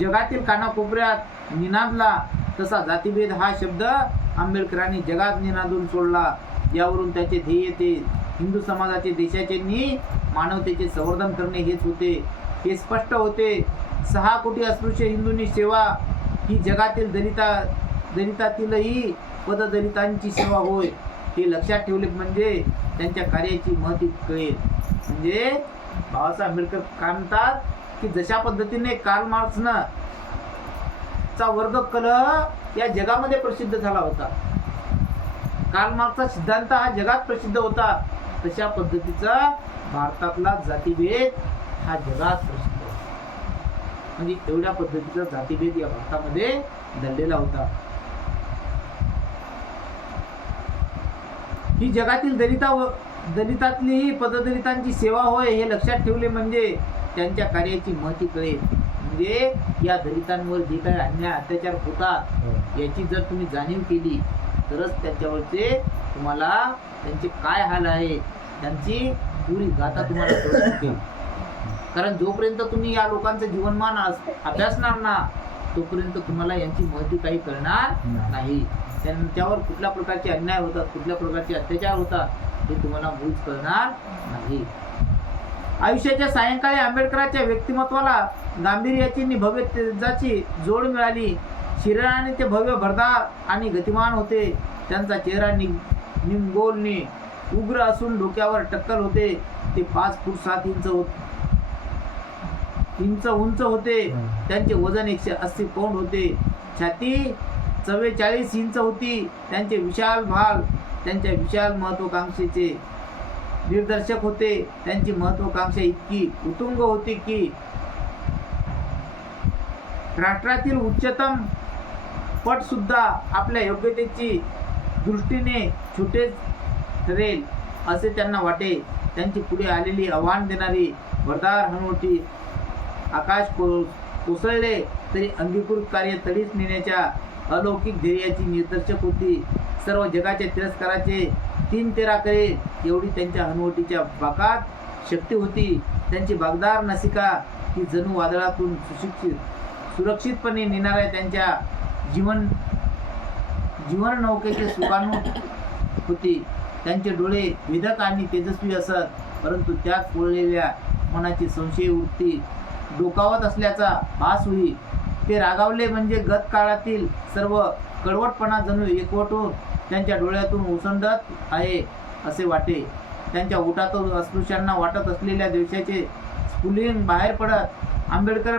जगातील कानाकोपऱ्यात निनादला, तसा जातीभेद हा शब्द आंबेडकरांनी जगात निनादून सोडला. यावरून त्याचे ध्येय ते हिंदू समाजाचे, देशाचे नि मानवतेचे संवर्धन करणे हेच होते. हे स्पष्ट होते. 6 कोटी अस्पृश्य हिंदूंनी सेवा ही जगातील दलितातीलही पददलितांची सेवा होय हे लक्षात ठेवले म्हणजे त्यांच्या कार्याची महती कळेल. म्हणजे बाबासाहेब आंबेडकर काय म्हणतात की जशा पद्धतीने कार्ल मार्क्सनं चा वर्ग कलह या जगामध्ये प्रसिद्ध झाला होता, कार्ल मार्क्सचा सिद्धांत हा जगात प्रसिद्ध होता, तशा पद्धतीचा भारतातला जातीभेद हा जगात प्रसिद्ध होता. म्हणजे एवढ्या पद्धतीचा जातीभेद या भारतामध्ये दडलेला होता. ही जगातील दलितातली पददलितांची सेवा होय हे लक्षात ठेवले म्हणजे त्यांच्या कार्याची महती कळेल. म्हणजे या दलितांवर जे काही अन्याय अत्याचार होतात याची जर तुम्ही जाणीव केली तरच त्याच्यावरचे तुम्हाला त्यांचे काय हाल आहे त्यांची पुरी गाथा तुम्हाला कळू शकेल. कारण जोपर्यंत तुम्ही या लोकांचं जीवनमान अभ्यासणार ना तोपर्यंत तुम्हाला यांची महती काही कळणार नाही. त्यांच्यावर कुठल्या प्रकारचे अन्याय होतात, कुठल्या प्रकारचे अत्याचार होतात हे तुम्हाला मुळीच कळणार नाही. आयुष्याच्या सायंकाळी आंबेडकरांच्या व्यक्तिमत्वाला गांभीर्याची नि भव्य तेजाची जोड मिळाली. शरीराने ते भव्य भरदार आणि गतिमान होते. त्यांचा चेहरा निमगोलने उग्र असून डोक्यावर टक्कल होते. ते 5 फूट 7 इंच उंच होते. त्यांचे वजन 180 पौंड होते. छाती 44 इंच होती. त्यांचे विशाल भाल त्यांच्या विशाल महत्वाकांक्षेचे दिग्दर्शक होते. त्यांची महत्वाकांक्षा इतकी उत्तुंग होती की राष्ट्रातील उच्चतम पट सुद्धा आपल्या योग्यतेची दृष्टीने छोटे ठरेल असे त्यांना वाटे. त्यांची पुढे आलेली आव्हान देणारी भरदार हनुवटी आकाश कोसळले तरी अंगीकृत कार्य तडीस नेण्याच्या अलौकिक धैर्याची निदर्शक होती. सर्व जगाच्या तिरस्काराचे 3 तेरा करेल एवढी त्यांच्या हनुवटीच्या बाकात शक्ती होती. त्यांची बागदार नासिका ही जणू वादळातून सुरक्षितपणे नेणाऱ्या त्यांच्या जीवन नौकेचे सुकाणू होती. त्यांचे डोळे वेधक आणि तेजस्वी असत, परंतु त्यात पोळलेल्या मनाची संशय वृत्ती डोकावत असल्याचा भास होई. ते रागावले म्हणजे गत काळातील सर्व कडवटपणा जणू एकवटून त्यांच्या डोळ्यातून ओसंडत आहे असे वाटे. त्यांच्या ओठातून अस्पृश्यांना वाटत असलेल्या द्वेषाचे स्फुलिंग बाहेर पडत आंबेडकर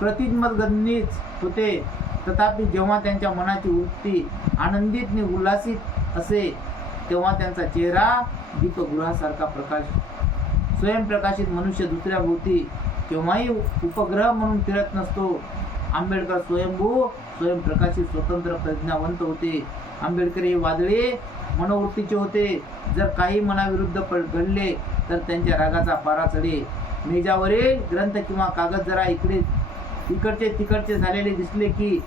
प्रतिमगनीच होते. तथापि जेव्हा त्यांच्या मनाची वृत्ती आनंदित नि उल्हासित असे तेव्हा त्यांचा चेहरा दीपगृहासारखा स्वयंप्रकाशित मनुष्य दुसऱ्या भोवती केव्हाही उपग्रह म्हणून फिरत नसतो. आंबेडकर स्वयंप्रकाशित स्वतंत्र प्रज्ञावंत होते. आंबेडकर हे वादळे मनोवृत्तीचे होते. जर काही मनाविरुद्ध घडले तर त्यांच्या रागाचा पारा चढे. मेजावरील ग्रंथ किंवा कागद जरा इकडचे तिकडचे झालेले दिसले की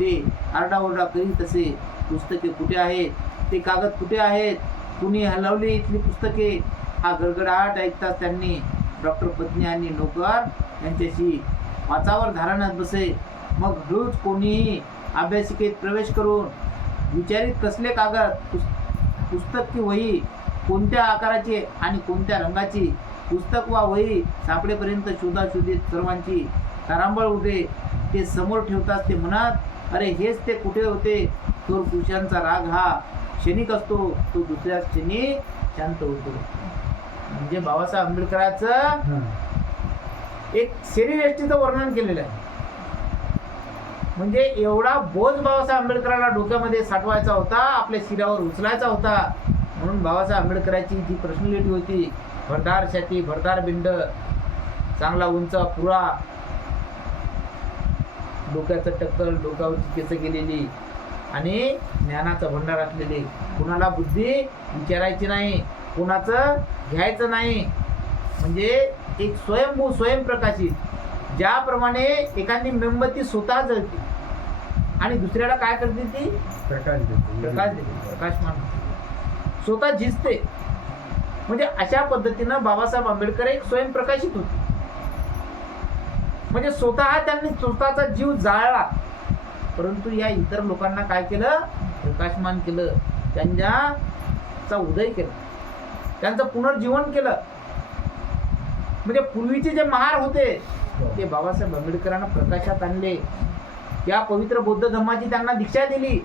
ते आरडाओरडा करीत असे. पुस्तके कुठे आहेत, ते कागद कुठे आहेत, कुणी हलवली इथली पुस्तके, हा गडगडाट ऐकताच त्यांनी डॉक्टर पत्नी आणि नोकर यांच्याशी वाचावर धारणत बसे. मग हळूच कोणीही अभ्यासिकेत प्रवेश करून विचारित कसले कागद, पुस्तक की वही, कोणत्या आकाराची आणि कोणत्या रंगाची, पुस्तक वा वही सापडेपर्यंत शोधाशोधीत सर्वांची तारांबळ उडे. ते समोर ठेवताच ते म्हणत, अरे हेच ते कुठे होते. थोर पुरुषांचा राग हा क्षणिक असतो, तो दुसऱ्या क्षणी शांत होतो. म्हणजे बाबासाहेब आंबेडकरांचं एक शरीरयष्टीचं वर्णन केलेलं आहे. म्हणजे एवढा बोज बाबासाहेब आंबेडकरांना डोक्यामध्ये साठवायचा होता, आपल्या शिरावर उचलायचा होता. म्हणून बाबासाहेब आंबेडकरांची जी पर्सनॅलिटी होती, भरदार छाती, भरदार बिंड, चांगला उंच पुरा, डोक्याचं टक्कल, डोक्यावरची केस गेलेली आणि ज्ञानाचा भंडार असलेले, कुणाला बुद्धी विचारायची नाही, कुणाचं घ्यायचं नाही. म्हणजे एक स्वयंप्रकाशित, ज्याप्रमाणे एखादी मेणबत्ती स्वतः जळते आणि दुसऱ्याला काय करते, ती प्रकाश देते, प्रकाशमान स्वतः झिजते. म्हणजे अशा पद्धतीनं बाबासाहेब आंबेडकर एक स्वयंप्रकाशित होते. म्हणजे स्वतः त्यांनी स्वतःचा जीव जाळला, परंतु या इतर लोकांना काय केलं? प्रकाशमान केलं, त्यांचा उदय केला, त्यांचं पुनर्जीवन केलं. म्हणजे पूर्वीचे जे महार होते ते बाबासाहेब आंबेडकरांना प्रकाशात आणले. या पवित्र बौद्ध धर्माची त्यांना दीक्षा दिली,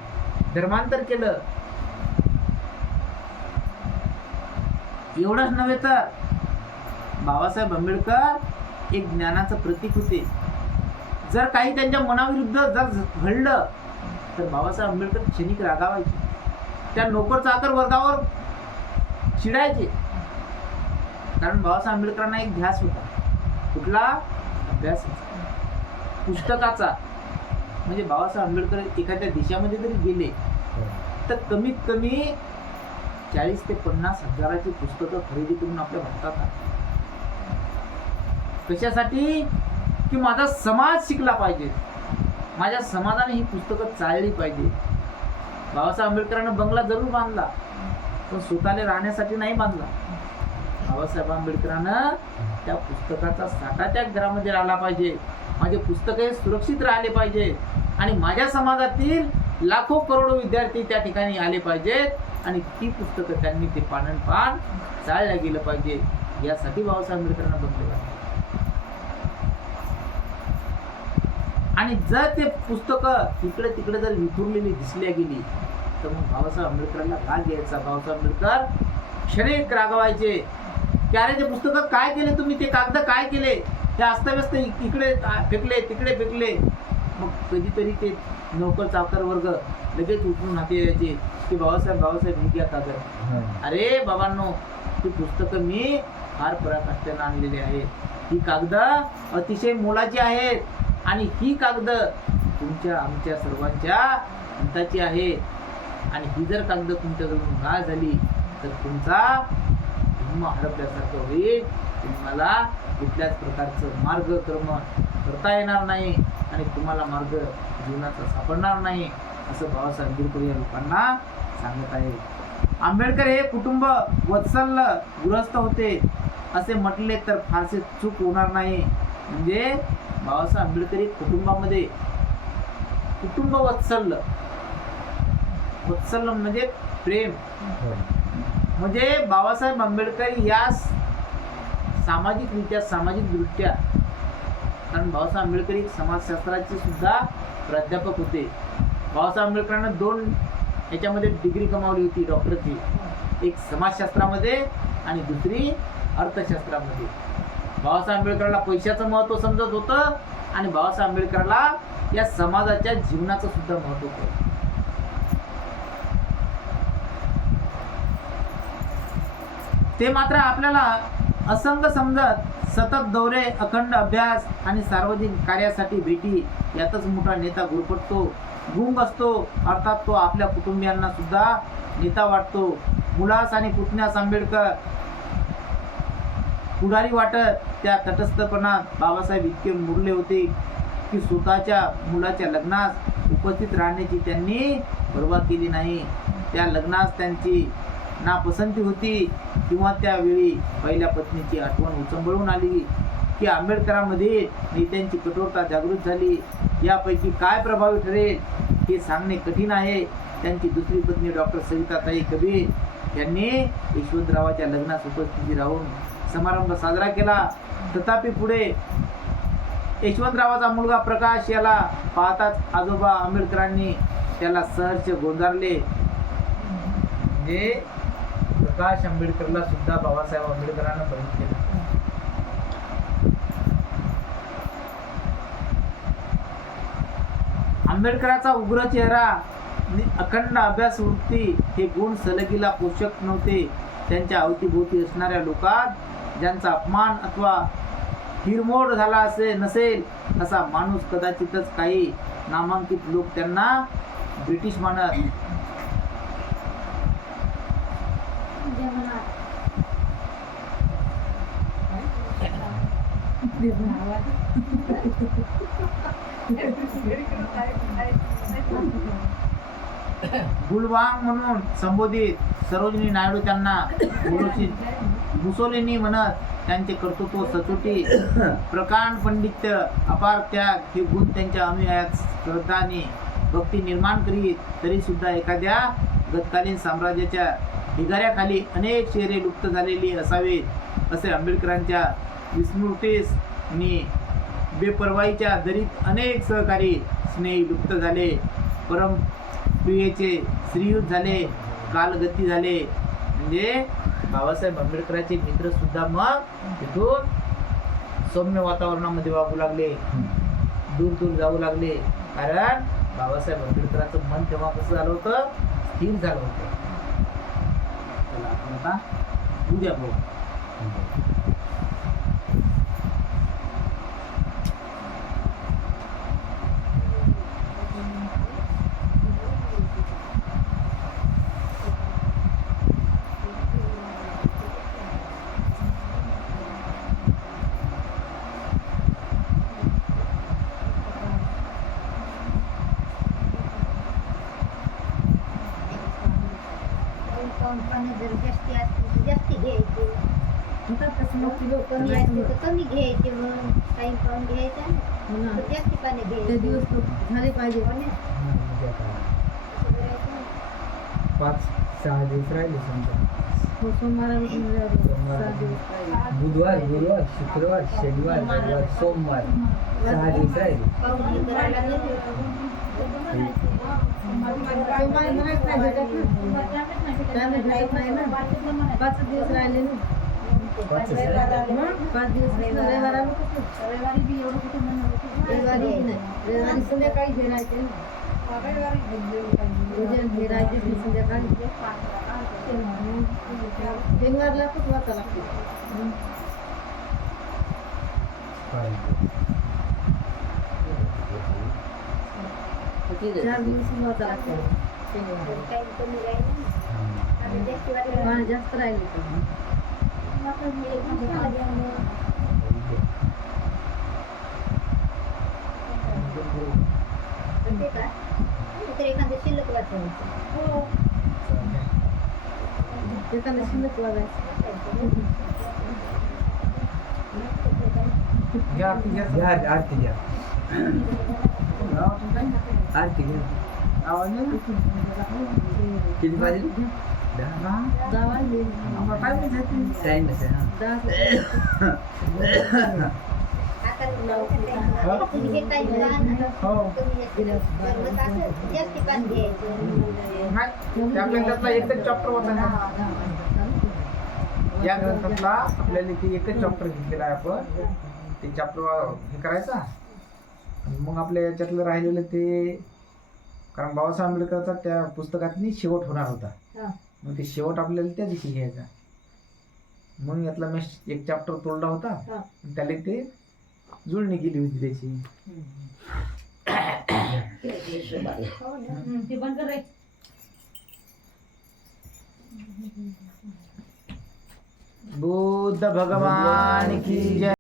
धर्मांतर केलं. एवढंच नव्हे तर बाबासाहेब आंबेडकर एक ज्ञानाचं प्रतीक होते. जर काही त्यांच्या मनाविरुद्ध जर घडलं तर बाबासाहेब आंबेडकर क्षणिक रागावायचे, त्या नोकर चाकर वर्गावर चिडायचे. कारण बाबासाहेब आंबेडकरांना एक ध्यास होता. कुठला? अभ्यास, पुस्तकाचा. म्हणजे बाबासाहेब आंबेडकर एखाद्या देशामध्ये जरी गेले तर कमीत कमी 40 ते 50 हजाराची पुस्तकं खरेदी करून आपल्या भारतात आणतात. कशासाठी? की माझा समाज शिकला पाहिजे, माझ्या समाजाने ही पुस्तकं चालली पाहिजे. बाबासाहेब आंबेडकरांना बंगला जरूर बांधला, पण स्वतःला राहण्यासाठी नाही बांधला. बाबासाहेब आंबेडकरांना त्या पुस्तकाचा साठा त्या घरामध्ये राहिला पाहिजे, माझे पुस्तक हे सुरक्षित राहिले पाहिजे आणि माझ्या समाजातील लाखो करोडो विद्यार्थी त्या ठिकाणी आले पाहिजेत आणि ती पुस्तकं त्यांनी ते पानन पान चालल्या गेलं पाहिजे. यासाठी बाबासाहेब आंबेडकरांना बंगले. आणि जर ते पुस्तकं इकडे तिकडे जर विखुरलेली दिसल्या गेली तर मग बाबासाहेब आंबेडकरांना राग यायचा. बाबासाहेब आंबेडकर क्षणिक रागवायचे की अरे ते पुस्तकं काय केले तुम्ही, ते कागद काय केले, ते अस्तव्यस्त इकडे फेकले तिकडे फेकले. मग कधीतरी ते नोकर चाकर वर्ग लगेच उठून हाती यायचे की बाबासाहेब हे घ्या कागद. अरे बाबांनो, ही पुस्तकं मी फार पराकाष्ठेने आणलेली आहेत, ही कागद अतिशय मोलाची आहेत आणि ही कागद तुमच्या आमच्या सर्वांच्या हिताची आहे. आणि ही जर कागद तुमच्याकडून गाळ झाली तर तुमचा धर्म हरपल्यासारखं होईल. तुम्हाला कुठल्याच प्रकारचं मार्गक्रम करता येणार नाही आणि तुम्हाला मार्ग जीवनाचा सापडणार नाही, असं बाबासाहेब आंबेडकर या लोकांना सांगत आहे. आंबेडकर हे कुटुंब वत्सल गृहस्थ होते असे म्हटले तर फारसे चूक होणार नाही. म्हणजे बाबासाहेब आंबेडकर एक कुटुंबामध्ये कुटुंब वत्सल म्हणजे प्रेम. म्हणजे बाबासाहेब आंबेडकर या सामाजिकरित्या सामाजिक दृष्ट्या, कारण बाबासाहेब आंबेडकर एक समाजशास्त्राचे सुद्धा प्राध्यापक होते. बाबासाहेब आंबेडकरांना 2 याच्यामध्ये डिग्री कमावली होती डॉक्टरची, एक समाजशास्त्रामध्ये आणि दुसरी अर्थशास्त्रामध्ये. बाबासाहेब आंबेडकरांना पैशाचं महत्त्व समजत होतं आणि बाबासाहेब आंबेडकरांना या समाजाच्या जीवनाचं सुद्धा महत्त्व होतं. ते मात्र आपल्याला असंग समजत सतत दौरे, अखंड अभ्यास आणि सार्वजनिक कार्यासाठी भेटी यातच मोठा नेता गुरफटतो, गुंग असतो. अर्थात तो आपल्या कुटुंबियांना सुद्धा नेता वाटतो. मुलास आणि पुतण्यास आंबेडकर पुढारी वाटत. त्या तटस्थपणात बाबासाहेब इतके मुरले होते की स्वतःच्या मुलाच्या लग्नास उपस्थित राहण्याची त्यांनी पर्वा केली नाही. त्या लग्नास त्यांची नापसंती होती किंवा त्यावेळी पहिल्या पत्नीची आठवण उचंबळून आली की आंबेडकरांमध्ये नेत्यांची कठोरता जागृत झाली. यापैकी काय प्रभावी ठरेल हे सांगणे कठीण आहे. त्यांची दुसरी पत्नी डॉक्टर सविताताई कबीर यांनी यशवंतरावाच्या लग्नास उपस्थिती राहून समारंभ साजरा केला. तथापि पुढे यशवंतरावाचा मुलगा प्रकाश याला पाहताच आजोबा आंबेडकरांनी त्याला सहर्ष गोंजारले. म्हणजे प्रकाश आंबेडकरला सुद्धा बाबासाहेब आंबेडकरांना बघितले. आंबेडकरांचा उग्र चेहरा, अखंड अभ्यास वृत्ती हे गुण सलगीला पोषक नव्हते. त्यांच्या अवतीभोवती असणाऱ्या लोकात ज्यांचा अपमान अथवा हिरमोड झाला नसेल असा माणूस कदाचितच काही नामांकित लोक त्यांना ब्रिटिश मानत. गुलवांग म्हणून संबोधित सरोजिनी नायडू त्यांना मुसोलिनी म्हणत. त्यांचे कर्तृत्व सचोटी प्रकांड पंडित्य अपार त्याग हे गुण त्यांच्या अनुयायात श्रद्धाने भक्ती निर्माण करीत, तरी सुद्धा एखाद्या गतकालीन साम्राज्याच्या ढिगाऱ्याखाली अनेक शहरे लुप्त झालेली असावेत असे आंबेडकरांच्या विस्मृतीस नि बेपर्वाईच्या दरीत अनेक सहकारी स्नेही लुप्त झाले, परमप्रियेचे श्रीयुत झाले, कालगती झाले. म्हणजे बाबासाहेब आंबेडकरांचे मित्र सुद्धा मग तिथून सौम्य वातावरणामध्ये वागू लागले, दूर दूर जाऊ लागले. कारण बाबासाहेब आंबेडकरांचं मन तेव्हा कसं झालं होतं, स्थिर झालं होतं. चला आपण आता उद्या बघू. जर जास्ती असतील तर जास्ती घ्यायचे, कमी असतील तर कमी घ्यायचे, मग टाइम पाहून घ्यायचा ना, जास्ती पाणी घ्यायचे. दिवस झाले पाहिजे. 5-6 दिवस राहिले समजा. सोमवार बुधवार, गुरुवार, शुक्रवार, शनिवार, रविवार, सोमवार 6 दिवस राहिले. पाहून हे करायला लागेल. सोमवारी म्हणायच नाही भेटत ना, त्यामुळे भेटत नाही ना. 5 दिवस राहिले ना, 5 दिवस रविवार आलो कसं, रविवारी नाही, रविवारी संध्याकाळी घेरायचे ना, घेरायचे संध्याकाळी. शनिवारला खूप वाचा लागते. 4 दिवस वाचा लागते. टाइम कमी राहिला ना, आता जास्ती वाटलं पाणी जास्त राहिले तर ते का तर एखादं शिल्लक वाचायचं. एखादं शिल्लक वाजायचं. घ्या आरती घ्या. घ्या आरती घ्या. गावातून काही आरती घ्या. आवाज किती वाजले? 10. काय माहिती. टाइम नसेल हा. आता तुम्ही हे टाइम पाहणं हो कमी जास्त जास्ती पाणी घ्यायचं. नाही, आपल्या त्यातला एकच चॅप्टर वाचायचा. या ग्रंथातला आपल्याला इथे एकच चॅप्टर घेतलेला आहे. आपण ते चॅप्टर हे करायचा, मग आपल्या याच्यातलं राहिलेलं ते, कारण बाबासाहेब आंबेडकरचा त्या पुस्तकातनी शेवट होणार होता, मग ते शेवट आपल्याला त्या दिवशी घ्यायचा. मग यातला मी एक चॅप्टर तोडला होता, त्याला ते जुळणी केली होती त्याची. बुद्ध भगवान की जय.